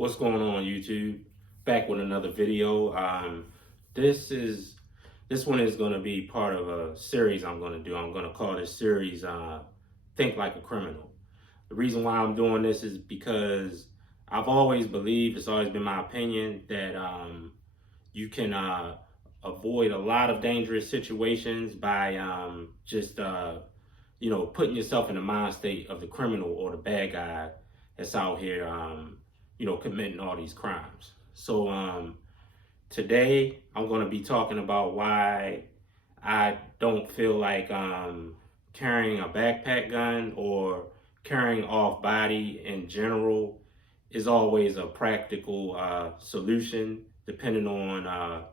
What's going on, YouTube? Back with another video. This is this one is going to be part of a series I'm going to do. I'm going to call this series "Think Like a Criminal." The reason why I'm doing this is because I've always believed, it's always been my opinion, that you can avoid a lot of dangerous situations by just putting yourself in the mind state of the criminal or the bad guy that's out here committing all these crimes. So today I'm going to be talking about why I don't feel like carrying a backpack gun or carrying off body in general is always a practical solution, depending on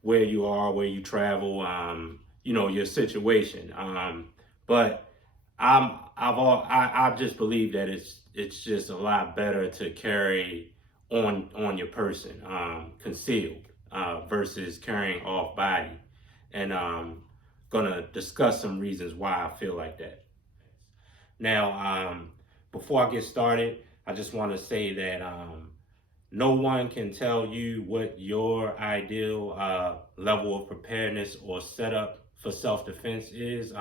where you are, where you travel, your situation. But I've just believed that it's just a lot better to carry on your person, concealed, versus carrying off body. And gonna discuss some reasons why I feel like that. Now, before I get started, I just want to say that no one can tell you what your ideal level of preparedness or setup for self-defense is.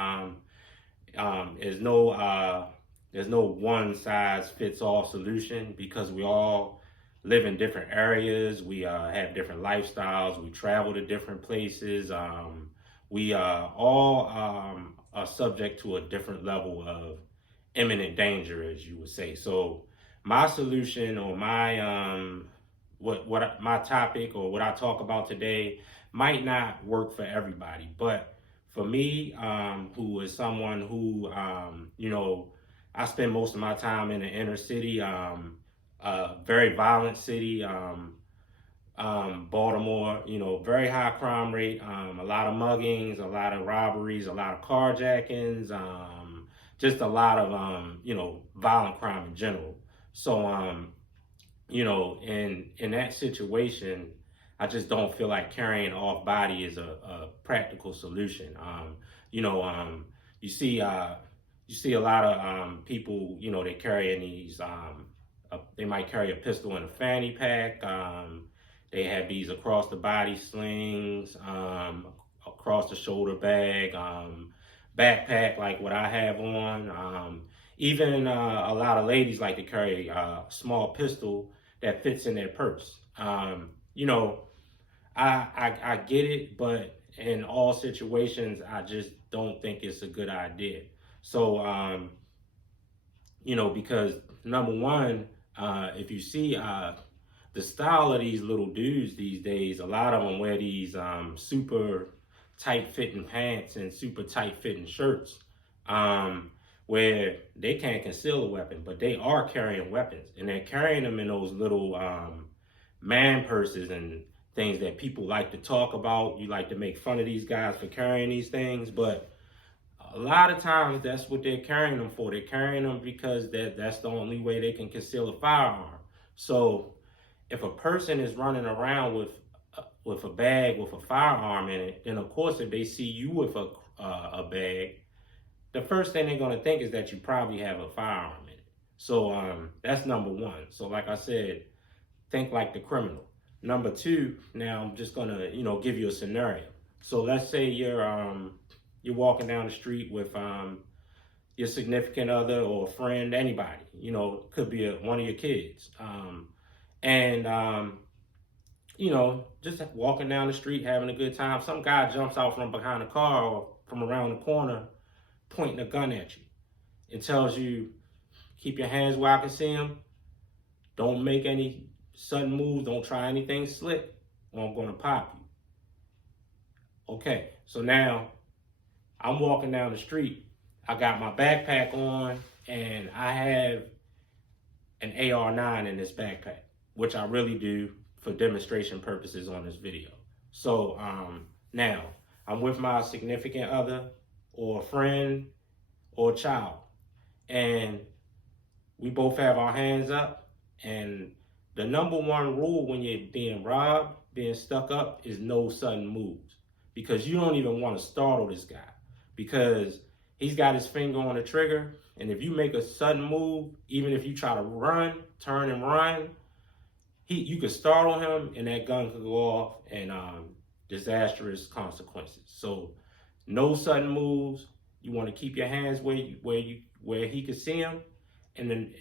There's no one size fits all solution, because we all live in different areas. We have different lifestyles. We travel to different places. We all are subject to a different level of imminent danger, as you would say. So my solution, or my my topic, or what I talk about today, might not work for everybody, but for me, who is someone who I spend most of my time in the inner city, a very violent city, Baltimore, very high crime rate, a lot of muggings, a lot of robberies, a lot of carjackings, just a lot of violent crime in general. So in that situation, I just don't feel like carrying off body is a practical solution. You see a lot of people, they carry in these, they might carry a pistol in a fanny pack. They have these across the body slings, across the shoulder bag, backpack like what I have on. Even a lot of ladies like to carry a small pistol that fits in their purse. I get it, but in all situations, I just don't think it's a good idea. So, because number one, if you see the style of these little dudes these days, a lot of them wear these super tight fitting pants and super tight fitting shirts, where they can't conceal a weapon, but they are carrying weapons, and they're carrying them in those little man purses and things that people like to talk about. You like to make fun of these guys for carrying these things, but a lot of times that's what they're carrying them for. They're carrying them because that's the only way they can conceal a firearm. So if a person is running around with a bag with a firearm in it, then of course if they see you with a bag, the first thing they're going to think is that you probably have a firearm in it. So that's number one. So like I said, think like the criminal. Number two, now I'm just going to give you a scenario. So let's say you're walking down the street with your significant other or a friend, anybody, could be one of your kids. Just walking down the street, having a good time. Some guy jumps out from behind a car or from around the corner, pointing a gun at you, and tells you, keep your hands where I can see them. Don't make any sudden moves. Don't try anything slick, or I'm going to pop you. Okay, so now I'm walking down the street. I got my backpack on, and I have an AR-9 in this backpack, which I really do for demonstration purposes on this video. So now I'm with my significant other or a friend or a child, and we both have our hands up. And the number one rule when you're being robbed, being stuck up, is no sudden moves, because you don't even want to startle this guy, because he's got his finger on the trigger. And if you make a sudden move, even if you try to run, turn and run, you could startle him and that gun could go off and disastrous consequences. So no sudden moves. You want to keep your hands where he can see them. And then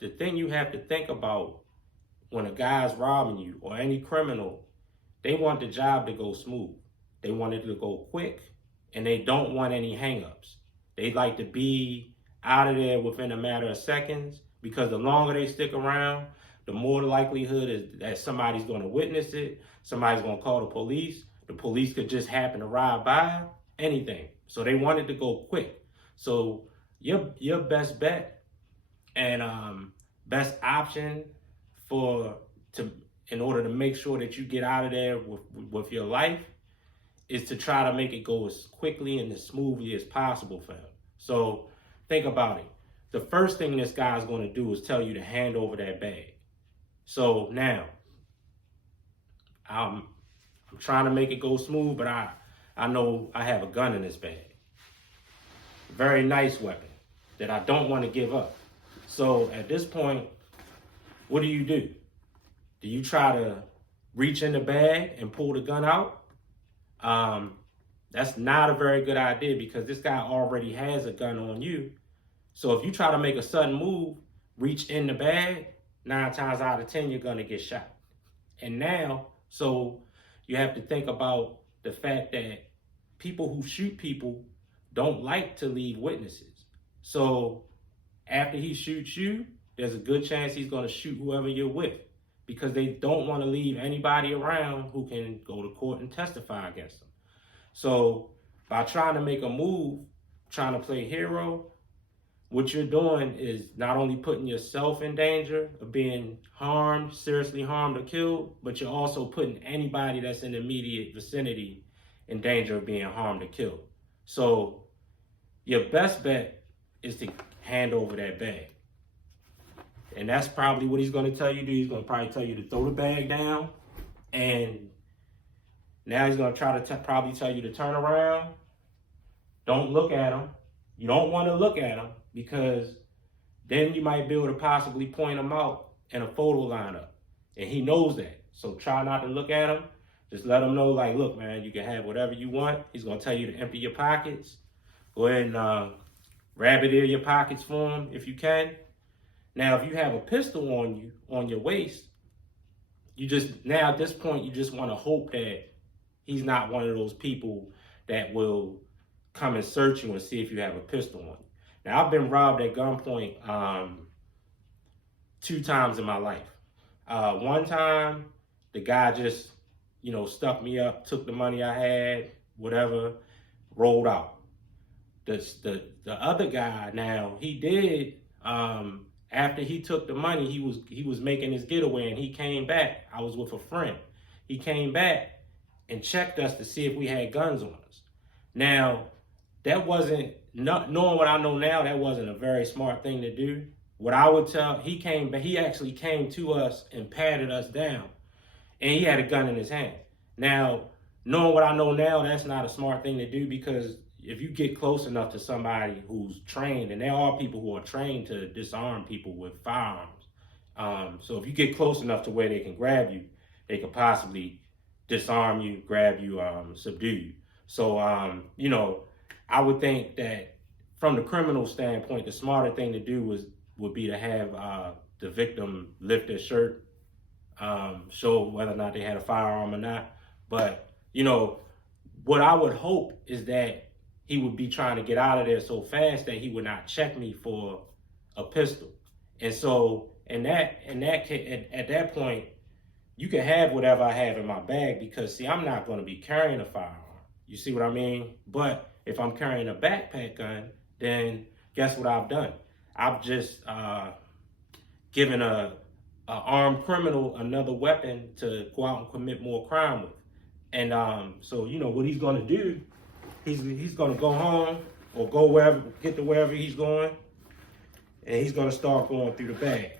the thing you have to think about when a guy's robbing you or any criminal, they want the job to go smooth. They want it to go quick, and they don't want any hangups. They like to be out of there within a matter of seconds, because the longer they stick around, the more likelihood is that somebody's going to witness it, somebody's going to call the police. The police could just happen to ride by, anything. So they want it to go quick. So your best bet and best option in order to make sure that you get out of there with your life is to try to make it go as quickly and as smoothly as possible for him. So think about it. The first thing this guy's going to do is tell you to hand over that bag. So now, I'm trying to make it go smooth, but I know I have a gun in this bag. Very nice weapon that I don't want to give up. So at this point, what do? Do you try to reach in the bag and pull the gun out? That's not a very good idea, because this guy already has a gun on you. So if you try to make a sudden move, reach in the bag, 9 times out of 10, you're going to get shot. And now, so you have to think about the fact that people who shoot people don't like to leave witnesses. So after he shoots you, there's a good chance he's going to shoot whoever you're with, because they don't want to leave anybody around who can go to court and testify against them. So by trying to make a move, trying to play hero, what you're doing is not only putting yourself in danger of being harmed, seriously harmed or killed, but you're also putting anybody that's in the immediate vicinity in danger of being harmed or killed. So your best bet is to hand over that bag. And that's probably what he's going to tell you to do. He's going to probably tell you to throw the bag down. And now he's going to try to probably tell you to turn around. Don't look at him. You don't want to look at him, because then you might be able to possibly point him out in a photo lineup. And he knows that. So try not to look at him. Just let him know, like, look, man, you can have whatever you want. He's going to tell you to empty your pockets. Go ahead and rabbit ear your pockets for him if you can. Now, if you have a pistol on you, on your waist, now at this point, you just want to hope that he's not one of those people that will come and search you and see if you have a pistol on you. Now, I've been robbed at gunpoint 2 times in my life. One time, the guy just, stuck me up, took the money I had, whatever, rolled out. The other guy, now, he did, after he took the money, he was making his getaway, and he came back. I was with a friend. He came back and checked us to see if we had guns on us. Now, that wasn't, knowing what I know now, that wasn't a very smart thing to do. What I would tell, he actually came to us and patted us down, and he had a gun in his hand. Now, knowing what I know now, that's not a smart thing to do, because if you get close enough to somebody who's trained, and there are people who are trained to disarm people with firearms. So if you get close enough to where they can grab you, they could possibly disarm you, grab you, subdue you. So, I would think that from the criminal standpoint, the smarter thing to do would be to have the victim lift their shirt, show whether or not they had a firearm or not. But, what I would hope is that he would be trying to get out of there so fast that he would not check me for a pistol. And so at that point, you can have whatever I have in my bag, because see, I'm not going to be carrying a firearm. You see what I mean? But if I'm carrying a backpack gun, then guess what I've done? I've just given a armed criminal another weapon to go out and commit more crime with. And so what he's going to do, he's going to go home or go get to wherever he's going, and he's going to start going through the bag.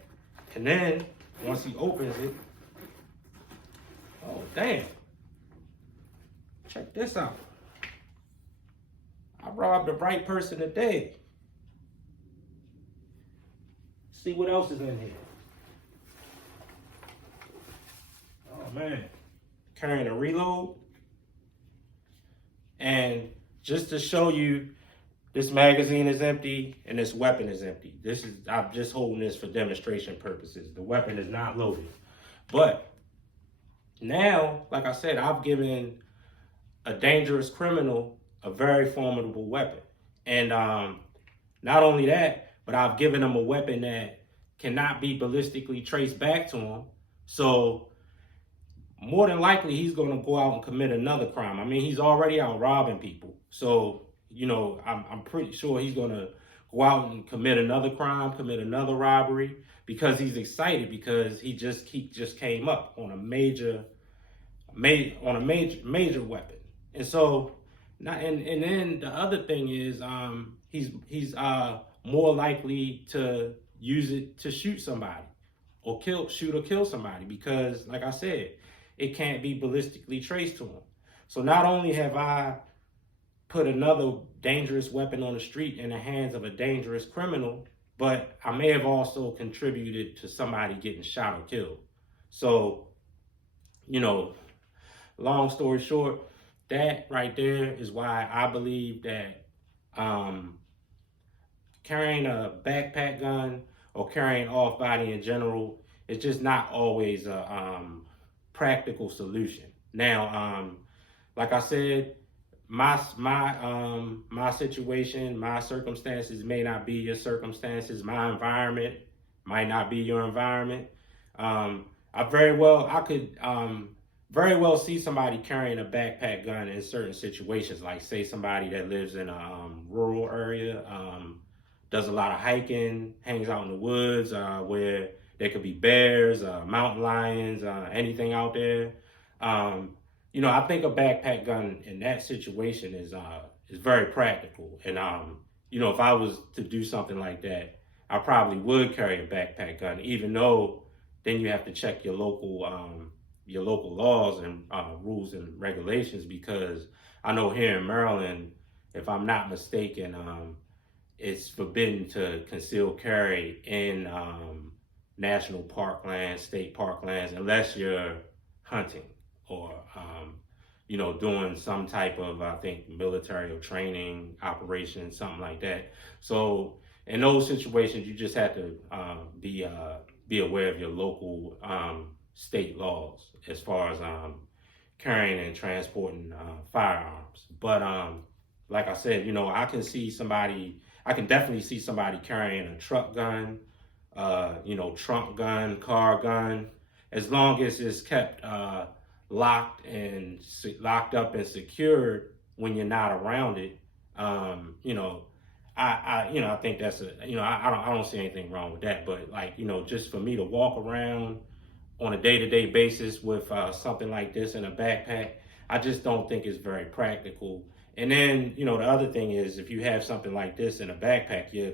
And then once he opens it, oh damn, check this out. I robbed the right person today. See what else is in here. man, carrying a reload. And just to show you, this magazine is empty and this weapon is empty. I'm just holding this for demonstration purposes. The weapon is not loaded. But now, like I said, I've given a dangerous criminal a very formidable weapon. And not only that, but I've given him a weapon that cannot be ballistically traced back to him. So more than likely, he's going to go out and commit another crime. I mean, he's already out robbing people. So, I'm pretty sure he's going to go out and commit another crime, commit another robbery, because he's excited, because he just came up on a major weapon. And so, and then the other thing is, he's more likely to use it to shoot somebody or kill somebody, because, like I said, it can't be ballistically traced to him. So not only have I put another dangerous weapon on the street in the hands of a dangerous criminal, but I may have also contributed to somebody getting shot or killed. So, long story short, that right there is why I believe that carrying a backpack gun or carrying off-body in general is just not always a practical solution. Now, like I said, my situation, my circumstances may not be your circumstances. My environment might not be your environment. I could very well see somebody carrying a backpack gun in certain situations, like say somebody that lives in a rural area, does a lot of hiking, hangs out in the woods, where there could be bears, mountain lions, anything out there. I think a backpack gun in that situation is very practical. And if I was to do something like that, I probably would carry a backpack gun, even though then you have to check your local laws and rules and regulations, because I know here in Maryland, if I'm not mistaken, it's forbidden to conceal carry in national parklands, state parklands, unless you're hunting or doing some type of, I think, military or training operation, something like that. So in those situations, you just have to be aware of your local state laws as far as carrying and transporting firearms. But like I said, I can definitely see somebody carrying a truck gun, trunk gun, car gun, as long as it's kept locked up and secured when you're not around it. I think that's I don't see anything wrong with that. But just for me to walk around on a day-to-day basis with something like this in a backpack, I just don't think it's very practical. And then, the other thing is, if you have something like this in a backpack, you're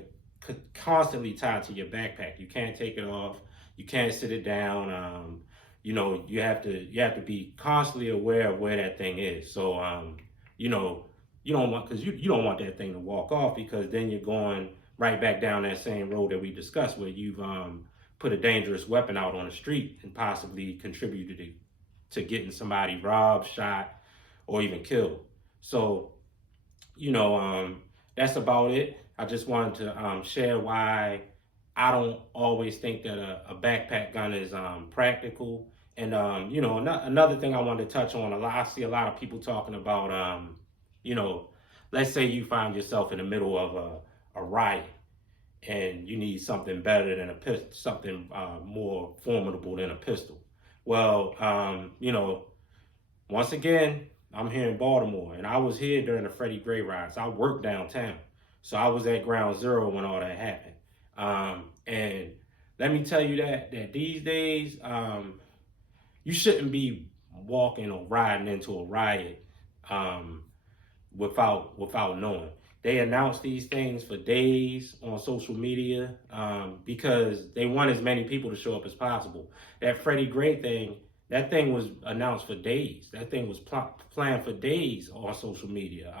constantly tied to your backpack. You can't take it off. You can't sit it down. You have to be constantly aware of where that thing is. So, you don't want that thing to walk off, because then you're going right back down that same road that we discussed, where you've put a dangerous weapon out on the street and possibly contributed to getting somebody robbed, shot, or even killed. So, that's about it. I just wanted to share why I don't always think that a backpack gun is practical. And, another thing I wanted to touch on, I see a lot of people talking about, let's say you find yourself in the middle of a riot and you need something better than a pistol, something more formidable than a pistol. Well, once again, I'm here in Baltimore, and I was here during the Freddie Gray riots. I worked downtown, so I was at ground zero when all that happened. And let me tell you that these days, you shouldn't be walking or riding into a riot without knowing. They announced these things for days on social media because they want as many people to show up as possible. That Freddie Gray thing, that thing was announced for days. That thing was planned for days on social media.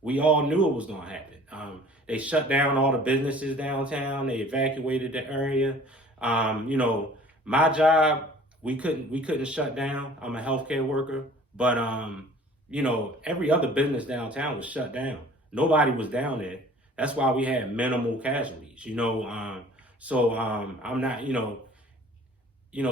We all knew it was going to happen. They shut down all the businesses downtown. They evacuated the area. My job, we couldn't shut down. I'm a healthcare worker, but you know, every other business downtown was shut down. Nobody was down there. That's why we had minimal casualties. You know, I'm not,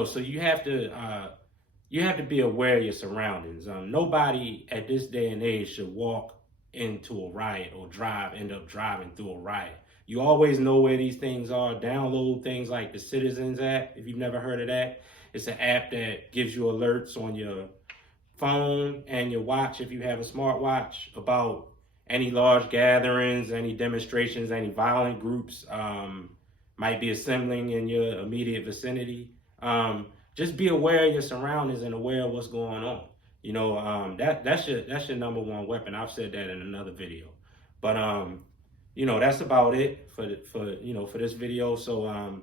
so you have to be aware of your surroundings. Nobody at this day and age should walk into a riot or end up driving through a riot. You always know where these things are. Download things like the Citizens app, if you've never heard of that. It's an app that gives you alerts on your phone and your watch, if you have a smartwatch, about any large gatherings, any demonstrations, any violent groups might be assembling in your immediate vicinity. Just be aware of your surroundings and aware of what's going on. You know, that's your number one weapon. I've said that in another video, but that's about it for this video. So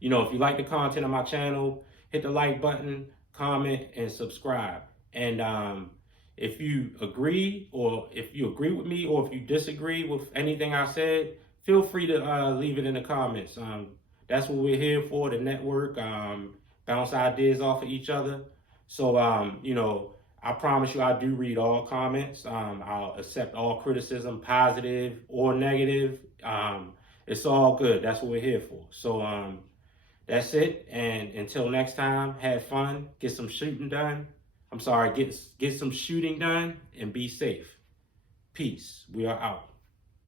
if you like the content of my channel, hit the like button, comment, and subscribe. And if you agree with me, or if you disagree with anything I said, feel free to leave it in the comments. That's what we're here for, to network, bounce ideas off of each other. So, I promise you, I do read all comments. I'll accept all criticism, positive or negative. It's all good. That's what we're here for. So, that's it. And until next time, have fun, get some shooting done. Get some shooting done, and be safe. Peace. We are out.